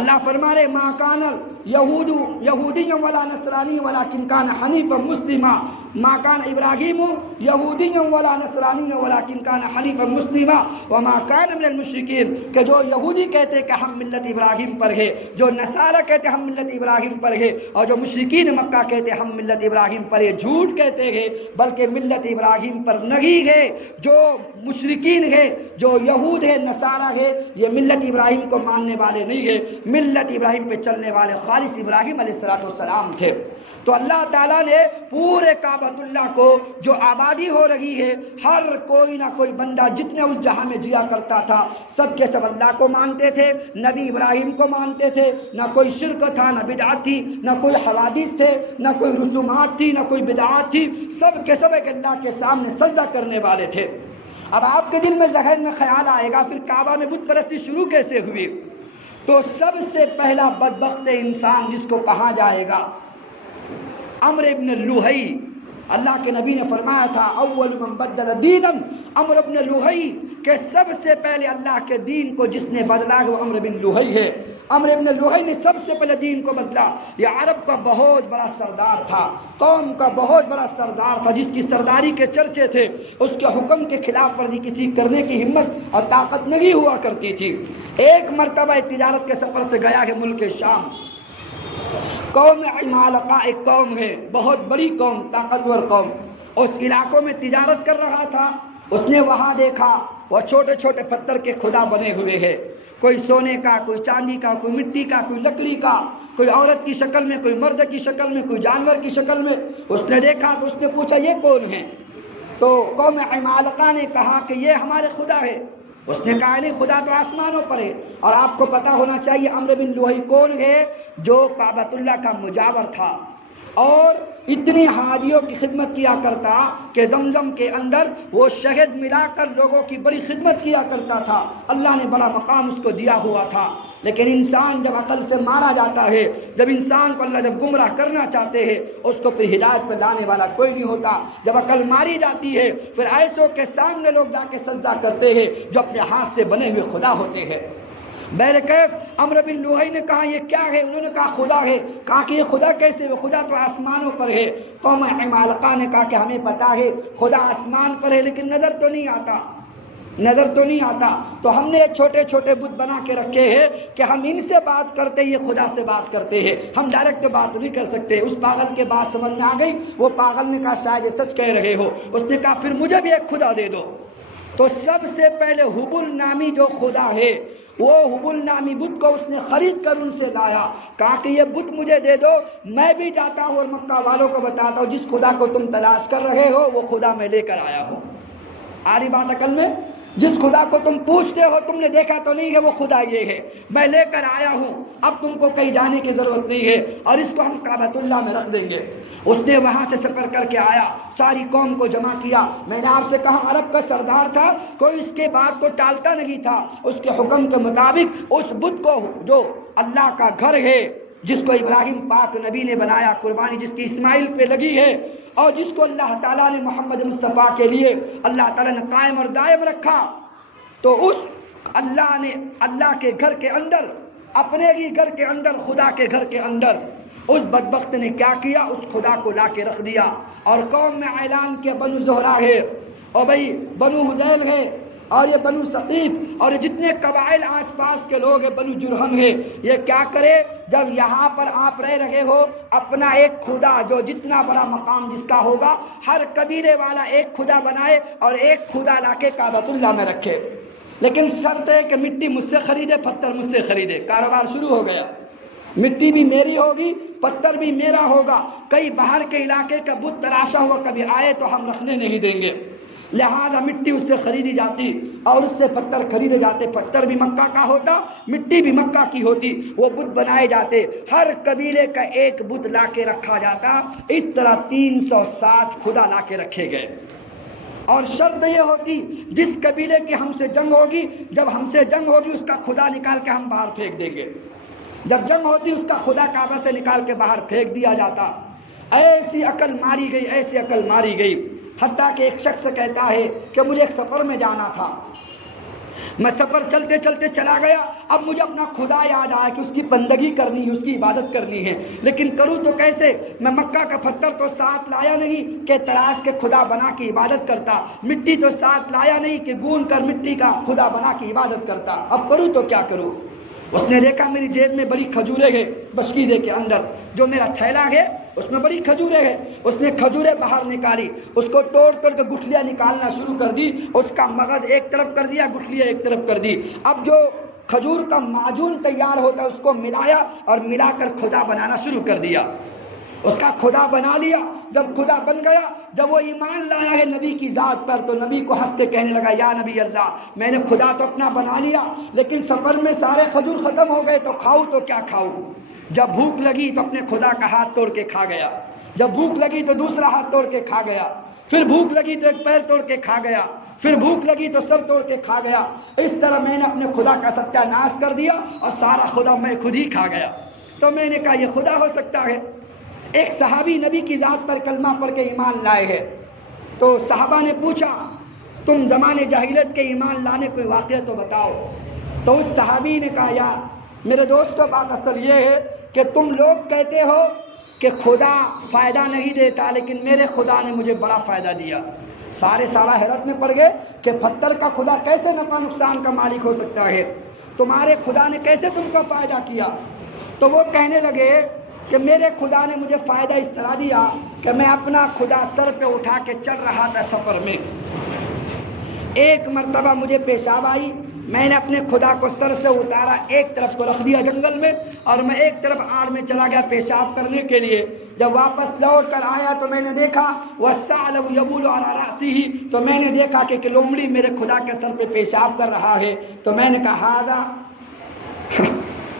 اللہ فرما رہے ما کان یہودی ولا نصرانی ولکن کان حنیفا مسلما ما کان ابراہیم یہودیا ولا نصرانیا ولکن کان حنیفا مسلما وما کان من المشرکین، کہ جو یہودی کہتے کہ ہم ملت ابراہیم پر ہے، جو نصارہ کہتے ہم ملت ابراہیم پر ہے، اور جو مشرکین مکہ کہتے ہم ملت ابراہیم پر ہے، جھوٹ کہتے ہیں، بلکہ ملت ابراہیم پر نہیں ہے۔ جو مشرکین ہے، جو یہود ہے، نصارہ ہے، یہ ملت ابراہیم کو ماننے والے نہیں ہے، ملت ابراہیم پہ چلنے والے خالص ابراہیم علیہ السلام تھے۔ تو اللہ تعالیٰ نے پورے کعبۃ اللہ کو جو آبادی ہو رہی ہے، ہر کوئی نہ کوئی بندہ جتنے اس جہاں میں جیا کرتا تھا، سب کے سب اللہ کو مانتے تھے، نبی ابراہیم کو مانتے تھے، نہ کوئی شرک تھا، نہ بدعت تھی، نہ کوئی حوادث تھے، نہ کوئی رسومات تھی، نہ کوئی بدعات تھی، سب کے سب ایک اللہ کے سامنے سجدہ کرنے والے تھے۔ اب آپ کے دل میں ذہن میں خیال آئے گا پھر کعبہ میں بت پرستی شروع کیسے ہوئی؟ تو سب سے پہلا بدبخت انسان جس کو کہا جائے گا عمرو ابن لوہی، اللہ کے نبی نے فرمایا تھا اول من بدل دینا عمرو ابن لوہی، کہ سب سے پہلے اللہ کے دین کو جس نے بدلا وہ عمرو ابن لوہی ہے۔ عمرو ابن لوہی نے سب سے پہلے دین کو بدلا۔ یہ عرب کا بہت بڑا سردار تھا، قوم کا بہت بڑا سردار تھا، جس کی سرداری کے چرچے تھے، اس کے حکم کے خلاف ورزی کسی کرنے کی ہمت اور طاقت نہیں ہوا کرتی تھی۔ ایک مرتبہ ایک تجارت کے سفر سے گیا ہے ملک شام، قوم عمالقہ ایک قوم ہے، بہت بڑی قوم، طاقتور قوم، اس علاقوں میں تجارت کر رہا تھا۔ اس نے وہاں دیکھا وہ چھوٹے چھوٹے پتھر کے خدا بنے ہوئے ہیں، کوئی سونے کا، کوئی چاندی کا، کوئی مٹی کا، کوئی لکڑی کا، کوئی عورت کی شکل میں، کوئی مرد کی شکل میں، کوئی جانور کی شکل میں۔ اس نے دیکھا تو اس نے پوچھا یہ کون ہیں؟ تو قوم عمالقہ نے کہا کہ یہ ہمارے خدا ہے۔ اس نے کہا نہیں، خدا تو آسمانوں پر ہے۔ اور آپ کو پتا ہونا چاہیے عمرو بن لوہی کون ہے؟ جو کعبۃ اللہ کا مجاور تھا اور اتنی حاجیوں کی خدمت کیا کرتا کہ زمزم کے اندر وہ شہد ملا کر لوگوں کی بڑی خدمت کیا کرتا تھا۔ اللہ نے بڑا مقام اس کو دیا ہوا تھا۔ لیکن انسان جب عقل سے مارا جاتا ہے، جب انسان کو اللہ جب گمراہ کرنا چاہتے ہیں، اس کو پھر ہدایت پہ لانے والا کوئی نہیں ہوتا۔ جب عقل ماری جاتی ہے پھر ایسوں کے سامنے لوگ جا کے سجدہ کرتے ہیں جو اپنے ہاتھ سے بنے ہوئے خدا ہوتے ہیں۔ بہرکیف عمرو بن لوہی نے کہا یہ کیا ہے؟ انہوں نے کہا خدا ہے۔ کہا کہ یہ خدا کیسے؟ وہ خدا تو آسمانوں پر ہے۔ قوم عمالقہ نے کہا کہ ہمیں پتا ہے خدا آسمان پر ہے لیکن نظر تو نہیں آتا، نظر تو نہیں آتا۔ تو ہم نے چھوٹے چھوٹے بت بنا کے رکھے ہیں کہ ہم ان سے بات کرتے، یہ خدا سے بات کرتے ہیں، ہم ڈائریکٹ بات نہیں کر سکتے۔ اس پاگل کے بات سمجھ میں آ گئی۔ وہ پاگل نے کہا شاید یہ سچ کہہ رہے ہو۔ اس نے کہا پھر مجھے بھی ایک خدا دے دو۔ تو سب سے پہلے حبل نامی جو خدا ہے، وہ حبل نامی بت کو اس نے خرید کر ان سے لایا۔ کہا کہ یہ بت مجھے دے دو، میں بھی جاتا ہوں اور مکہ والوں کو بتاتا ہوں جس خدا کو تم تلاش کر رہے ہو وہ خدا میں لے کر آیا ہوں۔ آ رہی بات عقل میں؟ جس خدا کو تم پوچھتے ہو تم نے دیکھا تو نہیں ہے، وہ خدا یہ ہے، میں لے کر آیا ہوں، اب تم کو کہیں جانے کی ضرورت نہیں ہے اور اس کو ہم کعبۃ اللہ میں رکھ دیں گے۔ اس نے وہاں سے سفر کر کے آیا، ساری قوم کو جمع کیا۔ میں نے آپ سے کہا عرب کا سردار تھا، کوئی اس کے بات کو ٹالتا نہیں تھا۔ اس کے حکم کے مطابق اس بت کو جو اللہ کا گھر ہے، جس کو ابراہیم پاک نبی نے بنایا، قربانی جس کی اسماعیل پہ لگی ہے، اور جس کو اللہ تعالیٰ نے محمد مصطفیٰ کے لیے اللہ تعالیٰ نے قائم اور دائم رکھا، تو اس اللہ نے اللہ کے گھر کے اندر، اپنے ہی گھر کے اندر، خدا کے گھر کے اندر اس بدبخت نے کیا کیا؟ اس خدا کو لا کے رکھ دیا اور قوم میں اعلان کیا بنو زہرہ ہے اور بھائی بنو حذیل ہے اور یہ بنو ثقیف اور جتنے قبائل آس پاس کے لوگ ہیں، بنو جرہم ہے، یہ کیا کرے؟ جب یہاں پر آپ رہ رہے ہو، اپنا ایک خدا جو جتنا بڑا مقام جس کا ہوگا، ہر قبیلے والا ایک خدا بنائے اور ایک خدا لا کے کعبۃ اللہ میں رکھے۔ لیکن شرط ہے کہ مٹی مجھ سے خریدے، پتھر مجھ سے خریدے۔ کاروبار شروع ہو گیا، مٹی بھی میری ہوگی، پتھر بھی میرا ہوگا۔ کئی باہر کے علاقے کا بت تراشا ہوا کبھی آئے تو ہم رکھنے نہیں دیں گے، لہذا مٹی اس سے خریدی جاتی اور اس سے پتھر خریدے جاتے۔ پتھر بھی مکہ کا ہوتا، مٹی بھی مکہ کی ہوتی، وہ بت بنائے جاتے، ہر قبیلے کا ایک بت لا کے رکھا جاتا۔ اس طرح 360 خدا لا کے رکھے گئے۔ اور شرط یہ ہوتی جس قبیلے کی ہم سے جنگ ہوگی، جب ہم سے جنگ ہوگی اس کا خدا نکال کے ہم باہر پھینک دیں گے۔ جب جنگ ہوتی اس کا خدا کعبہ سے نکال کے باہر پھینک دیا جاتا۔ ایسی عقل ماری گئی، ایسی عقل ماری گئی، حتیٰ کہ ایک شخص کہتا ہے کہ مجھے ایک سفر میں جانا تھا، میں سفر چلتے چلتے چلا گیا، اب مجھے اپنا خدا یاد آیا کہ اس کی بندگی کرنی ہے، اس کی عبادت کرنی ہے، لیکن کروں تو کیسے؟ میں مکہ کا پتھر تو ساتھ لایا نہیں کہ تراش کے خدا بنا کے عبادت کرتا، مٹی تو ساتھ لایا نہیں کہ گون کر مٹی کا خدا بنا کے عبادت کرتا، اب کروں تو کیا کروں؟ اس نے دیکھا میری جیب میں بڑی کھجوریں ہے، بشکیدے کے اندر جو میرا تھیلا ہے اس میں بڑی کھجوریں ہے، اس نے کھجوریں باہر نکالی، اس کو توڑ کر کے گٹھلیاں نکالنا شروع کر دی، اس کا مغز ایک طرف کر دیا، گٹھلیاں ایک طرف کر دی، اب جو کھجور کا معجون تیار ہوتا ہے اس کو ملایا اور ملا کر خدا بنانا شروع کر دیا، اس کا خدا بنا لیا۔ جب خدا بن گیا، جب وہ ایمان لایا ہے نبی کی ذات پر، تو نبی کو ہنس کے کہنے لگا یا نبی اللہ، میں نے خدا تو اپنا بنا لیا، لیکن سفر میں سارے کھجور ختم ہو گئے، تو کھاؤں تو کیا کھاؤں؟ جب بھوک لگی تو اپنے خدا کا ہاتھ توڑ کے کھا گیا، جب بھوک لگی تو دوسرا ہاتھ توڑ کے کھا گیا، پھر بھوک لگی تو ایک پیر توڑ کے کھا گیا، پھر بھوک لگی تو سر توڑ کے کھا گیا۔ اس طرح میں نے اپنے خدا کا ستیہ ناش کر دیا اور سارا خدا میں خود ہی کھا گیا۔ تو میں نے کہا یہ خدا ہو سکتا ہے؟ ایک صحابی نبی کی ذات پر کلمہ پڑھ کے ایمان لائے ہے، تو صحابہ نے پوچھا تم زمانے جاہلیت کے ایمان لانے کوئی واقعہ تو بتاؤ۔ تو اس صحابی نے کہا یا میرے دوستو، بات اصل یہ ہے کہ تم لوگ کہتے ہو کہ خدا فائدہ نہیں دیتا، لیکن میرے خدا نے مجھے بڑا فائدہ دیا۔ سارے صحابہ حیرت میں پڑ گئے کہ پتھر کا خدا کیسے نفع نقصان کا مالک ہو سکتا ہے، تمہارے خدا نے کیسے تم کو فائدہ کیا؟ تو وہ کہنے لگے کہ میرے خدا نے مجھے فائدہ اس طرح دیا کہ میں اپنا خدا سر پہ اٹھا کے چڑھ رہا تھا سفر میں، ایک مرتبہ مجھے پیشاب آئی، میں نے اپنے خدا کو سر سے اتارا، ایک طرف کو رکھ دیا جنگل میں، اور میں ایک طرف آڑ میں چلا گیا پیشاب کرنے کے لیے۔ جب واپس لوٹ کر آیا تو میں نے دیکھا وَالثَّعْلَبُ يَبُولُ عَلَىٰ رَأْسِهِ، تو میں نے دیکھا کہ لومڑی میرے خدا کے سر پہ پیشاب کر رہا ہے۔ تو میں نے کہا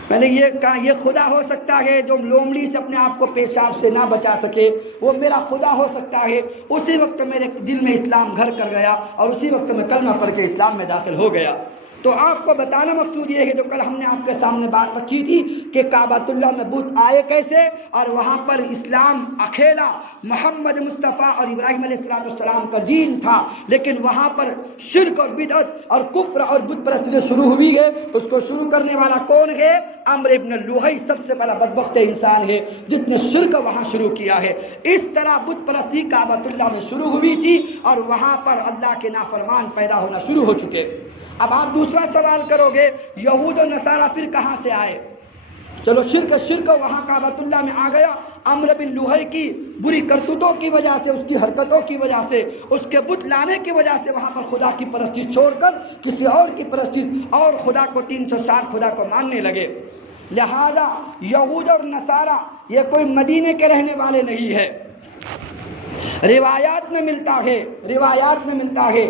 میں نے یہ کہا یہ خدا ہو سکتا ہے جو لومڑی سے اپنے آپ کو پیشاب سے نہ بچا سکے، وہ میرا خدا ہو سکتا ہے۔ اسی وقت میرے دل میں اسلام گھر کر گیا اور اسی وقت میں کلمہ پڑھ کے اسلام میں داخل ہو گیا۔ تو آپ کو بتانا مقصود یہ ہے کہ جو کل ہم نے آپ کے سامنے بات رکھی تھی کہ کعبۃ اللہ میں بت آئے کیسے، اور وہاں پر اسلام اکیلا محمد مصطفیٰ اور ابراہیم علیہ السلام کا دین تھا، لیکن وہاں پر شرک اور بدعت اور کفر اور بت پرستی شروع ہوئی ہے۔ اس کو شروع کرنے والا کون ہے؟ عمرو بن لوہی سب سے بڑا بدبخت انسان ہے جس نے شرک وہاں شروع کیا ہے۔ اس طرح بت پرستی کعبۃ اللہ میں شروع ہوئی تھی اور وہاں پر اللہ کے نافرمان پیدا ہونا شروع ہو چکے۔ اب آپ دوسرا سوال کرو گے یہود و نصارہ پھر کہاں سے آئے؟ چلو شرک وہاں کعبۃ اللہ میں آ گیا، عمرو بن لوہی کی بری کرتوتوں کی وجہ سے، اس کی حرکتوں کی وجہ سے، اس کے بت لانے کی وجہ سے وہاں پر خدا کی پرستی چھوڑ کر کسی اور کی پرستی اور خدا کو 360 خدا کو ماننے لگے۔ لہذا یہود اور نصارہ یہ کوئی مدینے کے رہنے والے نہیں ہے، روایات میں ملتا ہے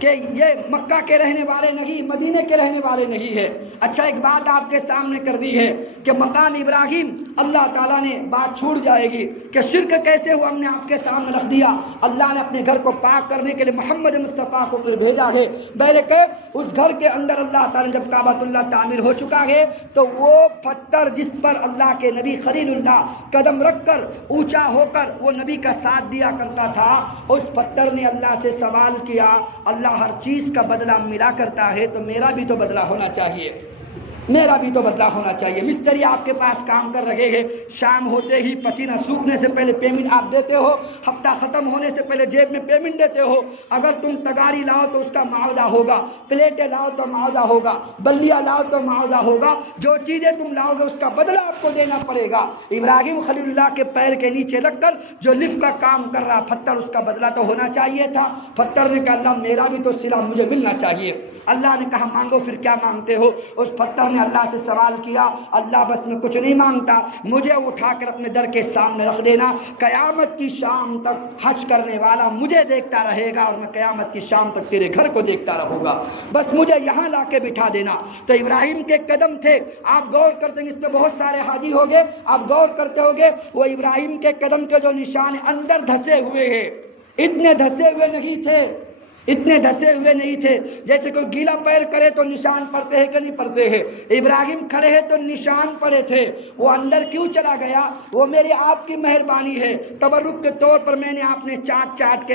کہ یہ مکہ کے رہنے والے نہیں، مدینے کے رہنے والے نہیں ہے۔ اچھا ایک بات آپ کے سامنے کر دی ہے کہ مقام ابراہیم اللہ تعالیٰ نے بات چھوٹ جائے گی کہ شرک کیسے ہوا، ہم نے آپ کے سامنے رکھ دیا۔ اللہ نے اپنے گھر کو پاک کرنے کے لیے محمد مصطفیٰ کو پھر بھیجا ہے۔ بہرکیف اس گھر کے اندر اللہ تعالیٰ نے جب کعبۃ اللہ تعمیر ہو چکا ہے تو وہ پتھر جس پر اللہ کے نبی خلیل اللہ قدم رکھ کر اونچا ہو کر وہ نبی کا ساتھ دیا کرتا تھا، اس پتھر نے اللہ سے سوال کیا اللہ ہر چیز کا بدلہ ملا کرتا ہے تو میرا بھی تو بدلہ ہونا چاہیے، میرا بھی تو بدلہ ہونا چاہیے۔ مستری آپ کے پاس کام کر رہے ہیں، شام ہوتے ہی پسینہ سوکھنے سے پہلے پیمنٹ آپ دیتے ہو، ہفتہ ختم ہونے سے پہلے جیب میں پیمنٹ دیتے ہو۔ اگر تم تگاری لاؤ تو اس کا معاوضہ ہوگا، پلیٹیں لاؤ تو معاوضہ ہوگا، بلیاں لاؤ تو معاوضہ ہوگا، جو چیزیں تم لاؤ گے اس کا بدلہ آپ کو دینا پڑے گا۔ ابراہیم خلیل اللہ کے پیر کے نیچے لگ کر جو لفٹ کا کام کر رہا پتھر، اس کا بدلہ تو ہونا چاہیے تھا۔ پتھر نے کہا اللہ میرا بھی تو صلہ مجھے ملنا چاہیے۔ اللہ نے کہا مانگو، پھر کیا مانگتے ہو؟ اس پتھر نے اللہ سے سوال کیا اللہ بس میں کچھ نہیں مانگتا، مجھے اٹھا کر اپنے در کے سامنے رکھ دینا، قیامت کی شام تک حج کرنے والا مجھے دیکھتا رہے گا اور میں قیامت کی شام تک تیرے گھر کو دیکھتا رہوں گا، بس مجھے یہاں لا کے بٹھا دینا۔ تو ابراہیم کے قدم تھے، آپ غور کرتے ہیں، اس میں بہت سارے حاجی ہوگے، آپ غور کرتے ہوگے وہ ابراہیم کے قدم کے جو نشان اندر دھسے ہوئے ہیں، اتنے دھسے ہوئے نہیں تھے، اتنے دھسے ہوئے نہیں تھے، جیسے کوئی گیلا پیر کرے تو نشان پڑتے ہیں کہ نہیں پڑتے ہیں، ابراہیم کھڑے ہیں تو نشان پڑے تھے۔ وہ اندر کیوں چلا گیا؟ وہ میری آپ کی مہربانی ہے، تبرک کے طور پر میں نے آپ نے چاٹ چاٹ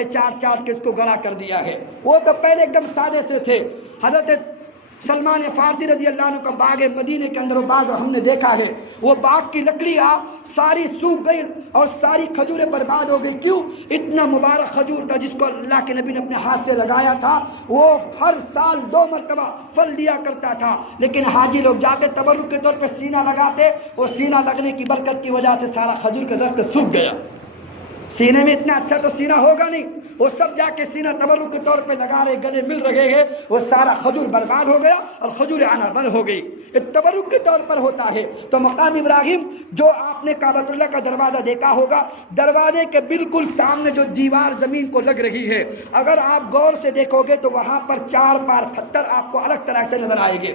کے اس کو گڑا کر دیا ہے۔ وہ تو پہلے ایک دم سادے سے تھے۔ حضرت سلمان فارسی رضی اللہ عنہ کا باغ مدینے کے اندر، وہ باغ ہم نے دیکھا ہے، وہ باغ کی لکڑیاں ساری سوکھ گئی اور ساری کھجوریں برباد ہو گئی۔ کیوں؟ اتنا مبارک کھجور تھا جس کو اللہ کے نبی نے اپنے ہاتھ سے لگایا تھا، وہ ہر سال 2 مرتبہ پھل دیا کرتا تھا۔ لیکن حاجی لوگ جاتے تبرک کے طور پہ سینہ لگاتے، وہ سینہ لگنے کی برکت کی وجہ سے سارا کھجور کا درخت سوکھ گیا۔ سینے میں اتنا اچھا تو سینہ ہوگا نہیں، وہ سب جا کے سینہ تبرک کے طور پہ لگا رہے، گلے مل رہے ہیں، وہ سارا کھجور برباد ہو گیا اور کھجور آنا بند ہو گئی۔ یہ تبرک کے طور پر ہوتا ہے۔ تو مقام ابراہیم، جو آپ نے کعبۃ اللہ کا دروازہ دیکھا ہوگا، دروازے کے بالکل سامنے جو دیوار زمین کو لگ رہی ہے، اگر آپ غور سے دیکھو گے تو وہاں پر 4 بار پتھر آپ کو الگ طرح سے نظر آئے گے۔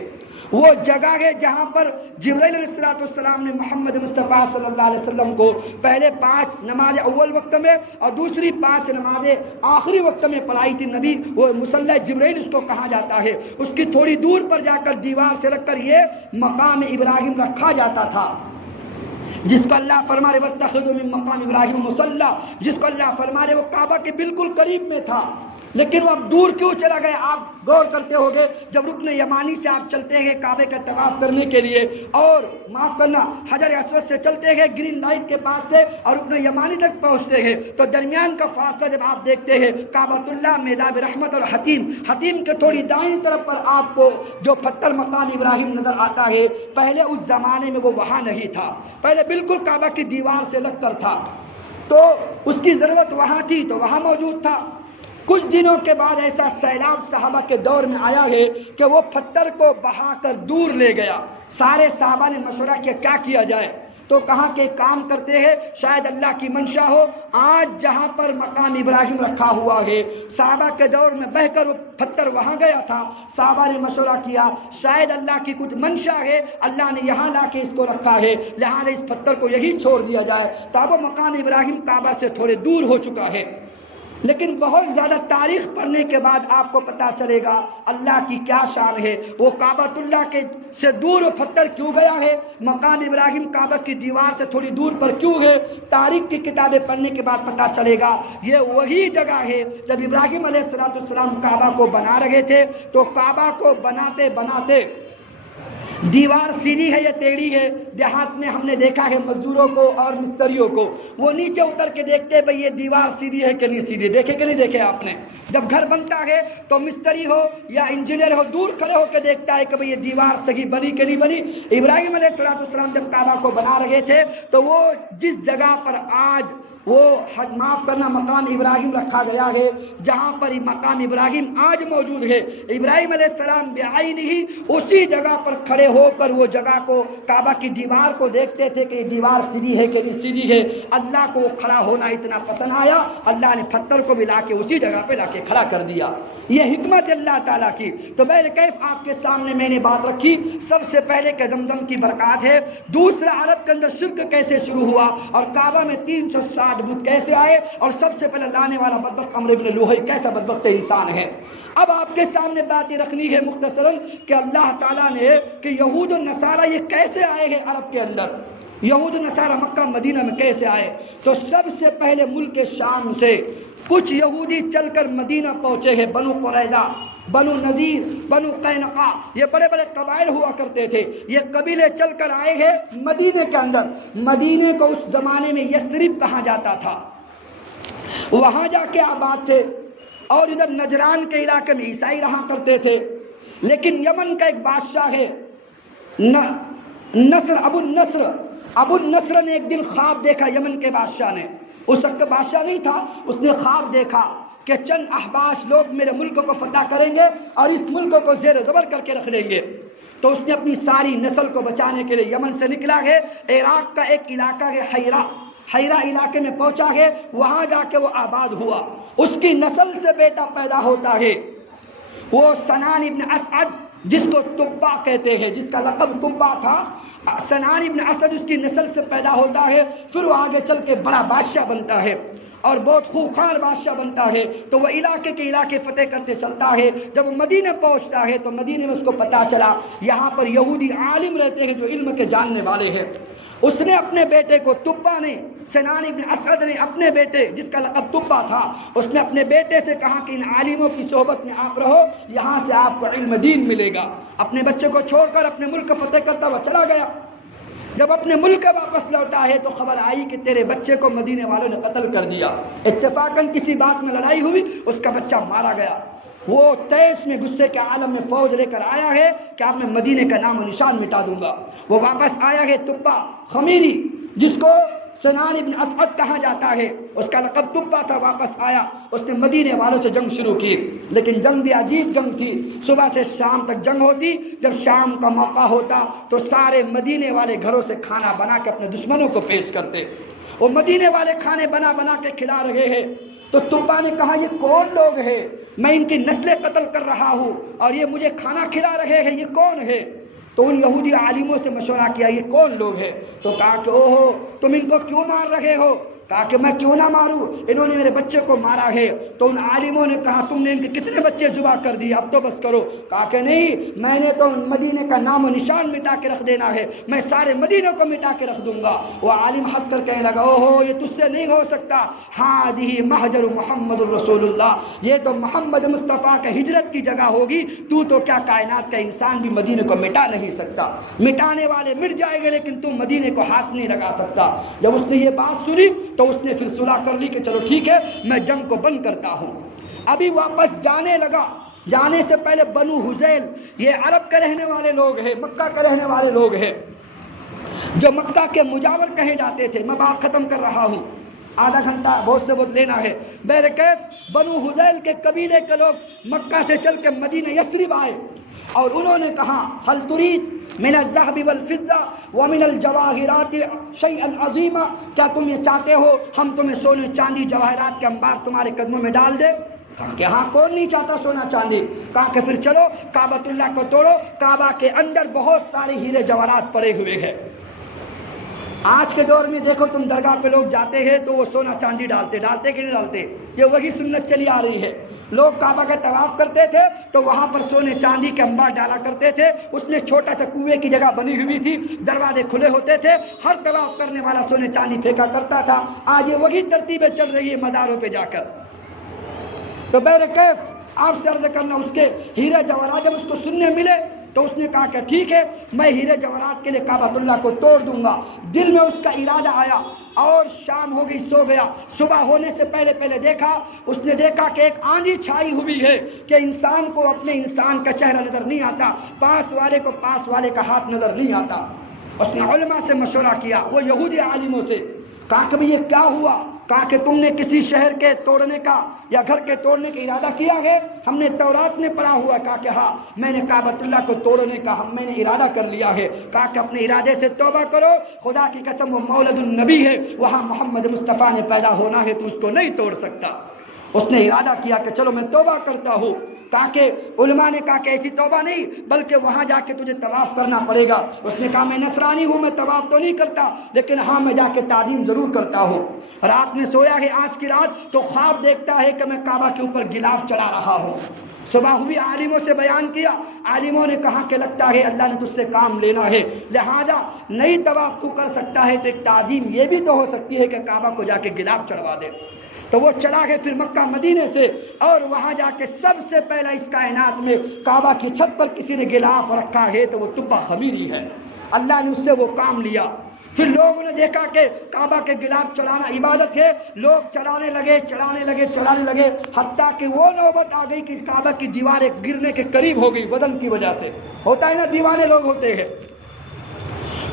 وہ جگہ ہے جہاں پر جبرائیل علیہ السلام نے محمد مصطفیٰ صلی اللہ علیہ وسلم کو پہلے 5 نماز اول وقت میں اور دوسری 5 نمازیں آخری وقت میں پڑھائی تھی نبی۔ وہ مصلی جبرائیل اس کو کہا جاتا ہے۔ اس کی تھوڑی دور پر جا کر دیوار سے رکھ کر یہ مقام ابراہیم رکھا جاتا تھا، جس کو اللہ فرما رہے واتخذوا من مقام ابراہیم مصلی، جس کو اللہ فرما رہے وہ کعبہ کے بالکل قریب میں تھا۔ لیکن وہ اب دور کیوں چلا گیا؟ آپ غور کرتے ہوگے، جب رکن یمانی سے آپ چلتے ہیں کعبے کا طواف کرنے کے لیے، اور معاف کرنا حجر اسود سے چلتے ہیں گرین لائٹ کے پاس سے اور رکن یمانی تک پہنچتے ہیں، تو درمیان کا فاصلہ جب آپ دیکھتے ہیں کعبۃ اللہ، میدان رحمت اور حتیم کے تھوڑی دائیں طرف پر آپ کو جو پتھر مقام ابراہیم نظر آتا ہے، پہلے اس زمانے میں وہ وہاں نہیں تھا، پہلے بالکل کعبہ کی دیوار سے لگ کر تھا، تو اس کی ضرورت وہاں تھی تو وہاں موجود تھا۔ کچھ دنوں کے بعد ایسا سیلاب صحابہ کے دور میں آیا ہے کہ وہ پتھر کو بہا کر دور لے گیا۔ سارے صحابہ نے مشورہ کیا کیا کیا جائے، تو کہا کہ کام کرتے ہیں، شاید اللہ کی منشا ہو، آج جہاں پر مقام ابراہیم رکھا ہوا ہے، صحابہ کے دور میں بہ کر وہ پتھر وہاں گیا تھا، صحابہ نے مشورہ کیا شاید اللہ کی کچھ منشا ہے، اللہ نے یہاں لا کے اس کو رکھا ہے، لہذا اس پتھر کو یہی چھوڑ دیا جائے۔ تب وہ مقام ابراہیم کعبہ سے تھوڑے دور ہو چکا ہے، لیکن بہت زیادہ تاریخ پڑھنے کے بعد آپ کو پتہ چلے گا اللہ کی کیا شان ہے۔ وہ کعبۃ اللہ کے سے دور وہ پتھر کیوں گیا ہے، مقام ابراہیم کعبہ کی دیوار سے تھوڑی دور پر کیوں ہے، تاریخ کی کتابیں پڑھنے کے بعد پتہ چلے گا۔ یہ وہی جگہ ہے جب ابراہیم علیہ السلام کعبہ کو بنا رہے تھے، تو کعبہ کو بناتے بناتے دیوار سیدھی ہے یا ٹیڑھی ہے، دیہات میں ہم نے دیکھا ہے مزدوروں کو اور مستریوں کو، وہ نیچے اتر کے دیکھتے ہیں بھئی یہ دیوار سیدھی ہے کہ نہیں سیدھی، دیکھے کہ نہیں دیکھے آپ نے؟ جب گھر بنتا ہے تو مستری ہو یا انجینئر ہو دور کھڑے ہو کے دیکھتا ہے کہ بھئی یہ دیوار صحیح بنی کہ نہیں بنی۔ ابراہیم علیہ السلام جب کعبہ کو بنا رہے تھے تو وہ جس جگہ پر آج وہ معاف کرنا مقام ابراہیم رکھا گیا ہے، جہاں پر مقام ابراہیم آج موجود ہے، ابراہیم علیہ السلام بعین ہی اسی جگہ پر کھڑے ہو کر وہ جگہ کو کعبہ کی دیوار کو دیکھتے تھے کہ یہ دیوار سیدھی ہے کہ نہیں سیدھی ہے۔ اللہ کو کھڑا ہونا اتنا پسند آیا، اللہ نے پتھر کو بھی لا کے اسی جگہ پہ لا کے کھڑا کر دیا۔ یہ حکمت اللہ تعالیٰ کی۔ تو بہرکیف آپ کے سامنے میں نے بات رکھی، سب سے پہلے کہ زمزم کی برکات ہے، دوسرا عرب کے اندر شرک کیسے شروع ہوا اور کعبہ میں 360 بت کیسے آئے، اور سب سے پہلے لانے والا بدبخت عمرو بن لوہی کیسا بدبخت انسان ہے۔ اب آپ کے سامنے باتیں رکھنی ہے مختصراً کہ اللہ تعالیٰ نے کہ یہود و نصارہ یہ کیسے آئے ہیں عرب کے اندر، یہود و نصارہ مکہ مدینہ میں کیسے آئے۔ تو سب سے پہلے ملک شام سے کچھ یہودی چل کر مدینہ پہنچے ہیں، بنو قریظہ، بنو نذیر، بنو قینقاع، یہ بڑے بڑے قبائل ہوا کرتے تھے، یہ قبیلے چل کر آئے ہیں مدینے کے اندر۔ مدینے کو اس زمانے میں یثرب کہا جاتا تھا، وہاں جا کے آباد تھے، اور ادھر نجران کے علاقے میں عیسائی رہا کرتے تھے۔ لیکن یمن کا ایک بادشاہ ہے نصر، ابو النصر نے ایک دن خواب دیکھا یمن کے بادشاہ نے، اس وقت بادشاہ نہیں تھا، اس نے خواب دیکھا کہ چند احباش لوگ میرے ملک کو فتح کریں گے اور اس ملک کو زیر زبر کر کے رکھ دیں گے۔ تو اس نے اپنی ساری نسل کو بچانے کے لیے یمن سے نکلا ہے، عراق کا ایک علاقہ ہے حیرہ علاقے میں پہنچا ہے، وہاں جا کے وہ آباد ہوا، اس کی نسل سے بیٹا پیدا ہوتا ہے، وہ سنان ابن اسعد جس کو تبع کہتے ہیں، جس کا لقب تبع تھا، سنان ابن اسد اس کی نسل سے پیدا ہوتا ہے، پھر وہ آگے چل کے بڑا بادشاہ بنتا ہے۔ اور بہت خوخار بادشاہ بنتا ہے تو وہ علاقے کے علاقے فتح کرتے چلتا ہے. جب مدینے پہنچتا ہے تو مدینے میں اس کو پتہ چلا یہاں پر یہودی عالم رہتے ہیں جو علم کے جاننے والے ہیں. اس نے اپنے بیٹے کو، تبا نے، سنان ابن اسعد نے اپنے بیٹے جس کا لقب تبا تھا، اس نے اپنے بیٹے سے کہا کہ ان عالموں کی صحبت میں آپ رہو، یہاں سے آپ کو علم دین ملے گا. اپنے بچے کو چھوڑ کر اپنے ملک فتح کرتا ہوا چلا گیا. جب اپنے ملک واپس لوٹا ہے تو خبر آئی کہ تیرے بچے کو مدینے والوں نے قتل کر دیا. اتفاقاً کسی بات میں لڑائی ہوئی، اس کا بچہ مارا گیا. وہ تیس میں غصے کے عالم میں فوج لے کر آیا ہے کہ آپ میں مدینے کا نام و نشان مٹا دوں گا. وہ واپس آیا ہے تبا خمیری، جس کو سنان ابن اسعد کہا جاتا ہے، اس کا لقب تبا تھا. واپس آیا، اس نے مدینے والوں سے جنگ شروع کی. لیکن جنگ بھی عجیب جنگ تھی. صبح سے شام تک جنگ ہوتی. جب شام کا موقع ہوتا تو سارے مدینے والے گھروں سے کھانا بنا کے اپنے دشمنوں کو پیش کرتے. وہ مدینے والے کھانے بنا بنا کے کھلا رہے ہیں. تو تبا نے کہا یہ کون لوگ ہیں؟ میں ان کی نسلیں قتل کر رہا ہوں اور یہ مجھے کھانا کھلا رہے ہیں، یہ کون ہے؟ تو ان یہودی عالموں سے مشورہ کیا یہ کون لوگ ہیں؟ تو کہا کہ اوہو تم ان کو کیوں مار رہے ہو؟ کہا کہ میں کیوں نہ ماروں، انہوں نے میرے بچے کو مارا ہے. تو ان عالموں نے کہا تم نے ان کے کتنے بچے ذبح کر دیے، اب تو بس کرو. کہا کہ نہیں، میں نے تو مدینے کا نام و نشان مٹا کے رکھ دینا ہے، میں سارے مدینہ کو مٹا کے رکھ دوں گا. وہ عالم ہنس کر کہنے لگا اوہو یہ تجھ سے نہیں ہو سکتا، ہادی مہجر محمد الرسول اللہ، یہ تو محمد مصطفیٰ کے ہجرت کی جگہ ہوگی، تو کیا کائنات کا انسان بھی مدینے کو مٹا نہیں سکتا. مٹانے والے مٹ جائیں گے لیکن تم مدینے کو ہاتھ نہیں لگا سکتا. جب اس نے یہ بات سنی تو اس نے پھر صلح کر لی کہ چلو ٹھیک ہے میں جنگ کو بند کرتا ہوں. ابھی واپس جانے لگا، جانے سے پہلے بنو حذیل، یہ عرب کے رہنے والے لوگ ہیں، مکہ کے رہنے والے لوگ ہیں جو مکہ کے مجاور کہے جاتے تھے. میں بات ختم کر رہا ہوں، آدھا گھنٹہ بہت سے بہت لینا ہے. بہرکیف بنو حذیل کے قبیلے کے لوگ مکہ سے چل کے مدینہ یثرب آئے اور انہوں نے کہا حل ترید من الذهب والفضة ومن الجواہرات شیئا عظیما، کیا تم یہ چاہتے ہو ہم تمہیں سونے چاندی جواہرات کے انبار تمہارے قدموں میں ڈال دیں؟ کہا کہ ہاں کون نہیں چاہتا سونا چاندی. کہا کہ پھر چلو کعبۃ اللہ کو توڑو، کعبہ کے اندر بہت سارے ہیرے جواہرات پڑے ہوئے ہیں. آج کے دور میں دیکھو تم درگاہ پہ لوگ جاتے ہیں تو وہ سونا چاندی ڈالتے کہ نہیں ڈالتے؟ یہ وہی سنت چلی آ رہی ہے. لوگ کعبہ کا طواف کرتے تھے تو وہاں پر سونے چاندی کے انبار ڈالا کرتے تھے. اس میں چھوٹا سا کنویں کی جگہ بنی ہوئی تھی، دروازے کھلے ہوتے تھے، ہر طواف کرنے والا سونے چاندی پھینکا کرتا تھا. آج یہ وہی ترتیبیں چل رہی ہے مزاروں پہ جا کر. تو بہرکیف آپ سے عرض کرنا، اس کے ہیرے جواہرات جب اس کو سننے ملے تو اس نے کہا کہ ٹھیک ہے میں ہیرے جواہرات کے لیے کعبۃ اللہ کو توڑ دوں گا. دل میں اس کا ارادہ آیا اور شام ہو گئی، سو گیا. صبح ہونے سے پہلے دیکھا، اس نے دیکھا کہ ایک آندھی چھائی ہوئی ہے کہ انسان کو اپنے انسان کا چہرہ نظر نہیں آتا، پاس والے کو پاس والے کا ہاتھ نظر نہیں آتا. اس نے علماء سے مشورہ کیا، وہ یہودی عالموں سے. کہا کہ یہ کیا ہوا؟ کہا کہ تم نے کسی شہر کے توڑنے کا یا گھر کے توڑنے کا ارادہ کیا ہے؟ ہم نے تورات میں پڑھا ہوا. کہا کہ ہاں میں نے کعبۃ اللہ کو توڑنے کا میں نے ارادہ کر لیا ہے. کہا کہ اپنے ارادے سے توبہ کرو، خدا کی قسم وہ مولد النبی ہے، وہاں محمد مصطفیٰ نے پیدا ہونا ہے تو اس کو نہیں توڑ سکتا. اس نے ارادہ کیا کہ چلو میں توبہ کرتا ہوں. تاکہ علماء نے کہا کہ ایسی توبہ نہیں بلکہ وہاں جا کے تجھے طواف کرنا پڑے گا. اس نے کہا میں نصرانی ہوں، میں طواف تو نہیں کرتا لیکن ہاں میں جا کے تعظیم ضرور کرتا ہوں. رات میں سویا ہے آج کی رات تو خواب دیکھتا ہے کہ میں کعبہ کے اوپر غلاف چڑھا رہا ہوں. صبح ہوئی، عالموں سے بیان کیا، عالموں نے کہا کہ لگتا ہے اللہ نے تجھ سے کام لینا ہے، لہذا نئی طواف تو کر سکتا ہے تو ایک تعظیم یہ بھی تو ہو سکتی ہے کہ کعبہ کو جا کے غلاف چڑھوا دے. تو وہ چلا گئے پھر مکہ مدینے سے اور وہاں جا کے سب سے پہلا اس کائنات میں کعبہ کی چھت پر کسی نے غلاف رکھا ہے تو وہ تبا خمیری ہے. اللہ نے اس سے وہ کام لیا. پھر لوگوں نے دیکھا کہ کعبہ کے غلاف چڑھانا عبادت ہے، لوگ چڑھانے لگے حتیٰ کہ وہ نوبت آ گئی کہ کعبہ کی دیواریں گرنے کے قریب ہو گئی وزن کی وجہ سے. ہوتا ہے نا، دیوانے لوگ ہوتے ہیں.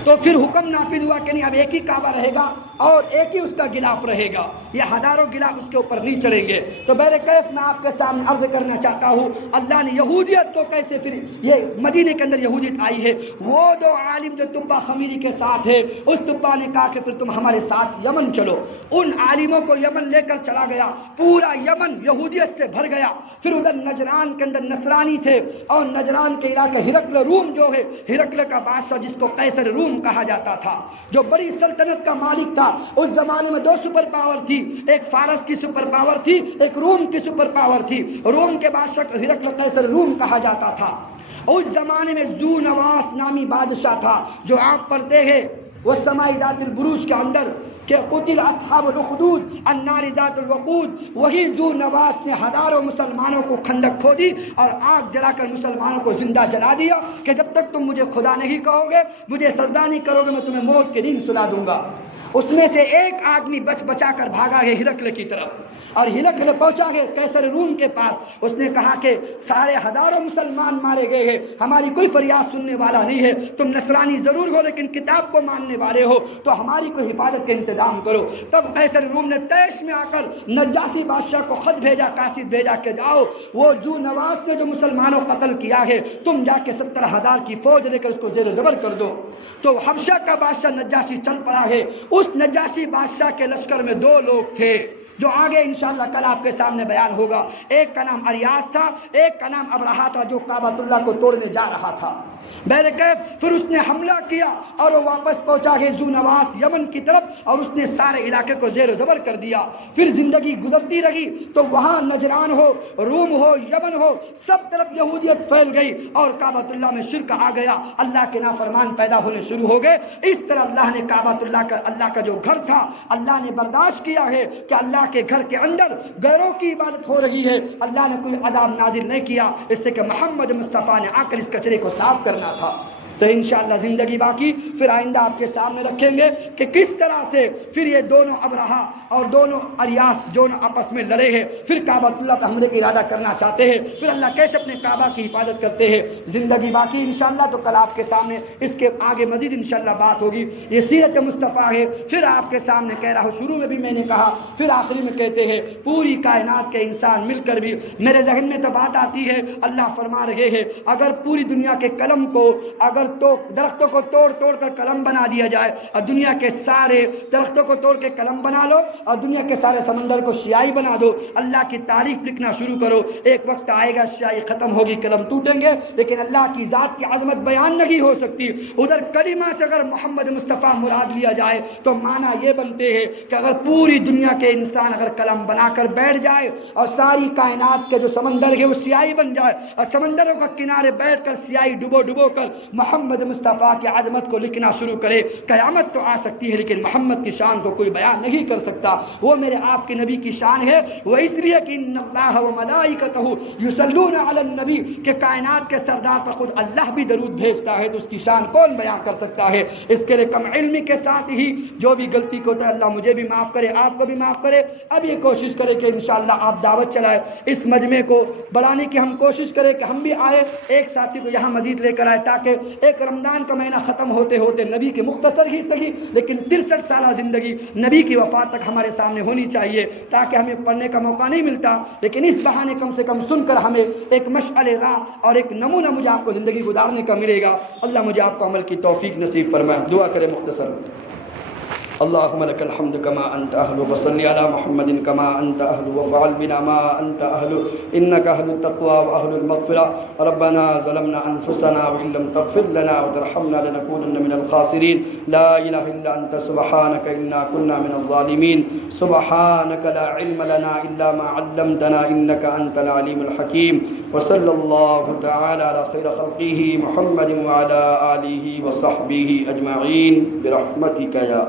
تو پھر حکم نافذ ہوا کہ نہیں اب ایک ہی کعبہ رہے گا اور ایک ہی اس کا غلاف رہے گا، یہ ہزاروں غلاف اس کے اوپر نہیں چڑھیں گے. تو بہرکیف میں آپ کے سامنے عرض کرنا چاہتا ہوں اللہ نے یہودیت کو کیسے پھر یہ مدینے کے اندر یہودیت آئی ہے. وہ دو عالم جو تبا خمیری کے ساتھ ہے، اس تبا نے کہا کہ پھر تم ہمارے ساتھ یمن چلو. ان عالموں کو یمن لے کر چلا گیا، پورا یمن یہودیت سے بھر گیا. پھر ادھر نجران کے اندر نصرانی تھے اور نجران کے علاقے ہرقل روم جو ہے، ہرقل کا بادشاہ جس کو قیصر روم کہا جاتا تھا، جو بڑی سلطنت کا مالک تھا، تھا. اس زمانے میں دو سپر پاور تھی, ایک فارس کی سپر پاور تھی, ایک روم کی سپر پاور تھی. روم کے بادشاہ ہرقل قیصر روم کہا جاتا تھا. اس زمانے میں ذو نواس نامی بادشاہ تھا, جو آپ پڑھتے ہیں وہ سمائی ذات البروج کے اندر کہ قتل اصحاب الاخدود النار ذات الوقود, وہی ذو نواس نے ہزاروں مسلمانوں کو خندق کھودی اور آگ جلا کر مسلمانوں کو زندہ جلا دیا کہ جب تک تم مجھے خدا نہیں کہو گے, مجھے سجدہ نہیں کرو گے, میں تمہیں موت کی نیند سلا دوں گا. اس میں سے ایک آدمی بچ بچا کر بھاگا ہے ہرقل کی طرف, اور ہرقل پہنچا ہے قیصر روم کے پاس. اس نے کہا کہ سارے ہزاروں مسلمان مارے گئے ہیں, ہماری کوئی فریاد سننے والا نہیں ہے, تم نصرانی ضرور ہو لیکن کتاب کو ماننے والے ہو, تو ہماری کوئی حفاظت کا انتظام کرو. تب قیصر روم نے طیش میں آ کر نجاشی بادشاہ کو خط بھیجا, قاصد بھیجا کہ جاؤ وہ ذو نواس نے جو مسلمانوں قتل کیا ہے, تم جا کے 70,000 کی فوج لے کر اس کو زیر و زبر کر دو. تو حبشہ کا بادشاہ نجاشی چل پڑا ہے. اس نجاشی بادشاہ کے لشکر میں دو لوگ تھے جو آگے انشاءاللہ کل آپ کے سامنے بیان ہوگا. ایک کا نام اریاس تھا, ایک کا نام ابرہا تھا, جو کعبۃ اللہ کو توڑنے جا رہا تھا. پھر اس نے حملہ کیا اور وہ واپس پہنچا گئے ذو نواس یمن کی طرف, اور اس نے سارے علاقے کو زیر و زبر کر دیا. پھر زندگی گزرتی رہی تو وہاں نجران ہو, روم ہو, یمن ہو, سب طرف یہودیت پھیل گئی اور کعبۃ اللہ میں شرک آ گیا, اللہ کے نافرمان پیدا ہونے شروع ہو گئے. اس طرح اللہ نے کعبۃ اللہ کا جو گھر تھا, اللہ نے برداشت کیا ہے کہ اللہ کے گھر کے اندر غیروں کی عبادت ہو رہی ہے. اللہ نے کوئی عذاب نازل نہیں کیا, اس سے کہ محمد مصطفیٰ نے آ کر اس کچرے کو صاف کرنا تھا. تو انشاءاللہ زندگی باقی پھر آئندہ آپ کے سامنے رکھیں گے کہ کس طرح سے پھر یہ دونوں ابرہا اور دونوں اریاس جو آپس میں لڑے ہیں, پھر کعبۃ اللہ پر حملے کا ارادہ کرنا چاہتے ہیں, پھر اللہ کیسے اپنے کعبہ کی حفاظت کرتے ہیں. زندگی باقی انشاءاللہ تو کل آپ کے سامنے اس کے آگے مزید انشاءاللہ بات ہوگی. یہ سیرت مصطفیٰ ہے. پھر آپ کے سامنے کہہ رہا ہوں, شروع میں بھی میں نے کہا, پھر آخری میں کہتے ہیں پوری کائنات کے انسان مل کر بھی, میرے ذہن میں تو بات آتی ہے, اللہ فرما رہے ہیں اگر پوری دنیا کے قلم کو اگر تو درختوں کو توڑ توڑ کر قلم بنا دیا جائے, اور دنیا کے سارے درختوں کو توڑ کے قلم بنا لو, اور دنیا کے سارے سمندر کو سیاہی بنا دو, اللہ کی تعریف لکھنا شروع کرو, ایک وقت آئے گا سیاہی ختم ہوگی, قلم ٹوٹیں گے, لیکن اللہ کی ذات کی عظمت بیان نہیں ہو سکتی. ادھر کلمہ سے اگر محمد مصطفیٰ مراد لیا جائے تو معنی یہ بنتے ہیں کہ اگر پوری دنیا کے انسان اگر قلم بنا کر بیٹھ جائے اور ساری کائنات کے جو سمندر ہے وہ سیاہی بن جائے, اور سمندروں کا کنارے بیٹھ کر سیاہی ڈبو ڈبو کر محمد مصطفیٰ کی عظمت کو لکھنا شروع کرے, قیامت تو آ سکتی ہے لیکن محمد کی شان کو کوئی بیان نہیں کر سکتا. وہ میرے آپ کے نبی کی شان ہے. وہ اس لیے کہ ان اللہ و ملائکتہ یصلون علی النبی, کہ کائنات کے سردار پر خود اللہ بھی درود بھیجتا ہے, تو اس کی شان کون بیان کر سکتا ہے. اس کے لیے کم علمی کے ساتھ ہی جو بھی غلطی کو ہوتا ہے اللہ مجھے بھی معاف کرے, آپ کو بھی معاف کرے. اب یہ کوشش کرے کہ انشاءاللہ آپ دعوت چلائے, اس مجمع کو بڑھانے کی ہم کوشش کریں کہ ہم بھی آئے, ایک ساتھی کو یہاں مزید لے کر آئے, تاکہ ایک رمضان کا مہینہ ختم ہوتے ہوتے نبی کے مختصر ہی صحیح لیکن 63 سالہ زندگی نبی کی وفات تک ہمارے سامنے ہونی چاہیے, تاکہ ہمیں پڑھنے کا موقع نہیں ملتا, لیکن اس بہانے کم سے کم سن کر ہمیں ایک مشعل راہ اور ایک نمونہ مجھے آپ کو زندگی گزارنے کا ملے گا. اللہ مجھے آپ کو عمل کی توفیق نصیب فرمائے. دعا کرے مختصر. اللهم لك الحمد كما أنت أهل, وصل على محمد كما أنت أهل, وفعل بنا ما أنت أهل, إنك أهل التقوى وأهل المغفرة. ربنا ظلمنا أنفسنا وإن لم تغفر لنا وترحمنا لنكونن من الخاسرين. لا إله إلا أنت سبحانك إنا كنا من الظالمين. سبحانك لا علم لنا إلا ما علمتنا إنك أنت العليم الحكيم. وصلى الله تعالى على خير خلقه محمد وعلى آله وصحبه أجمعين برحمتك يا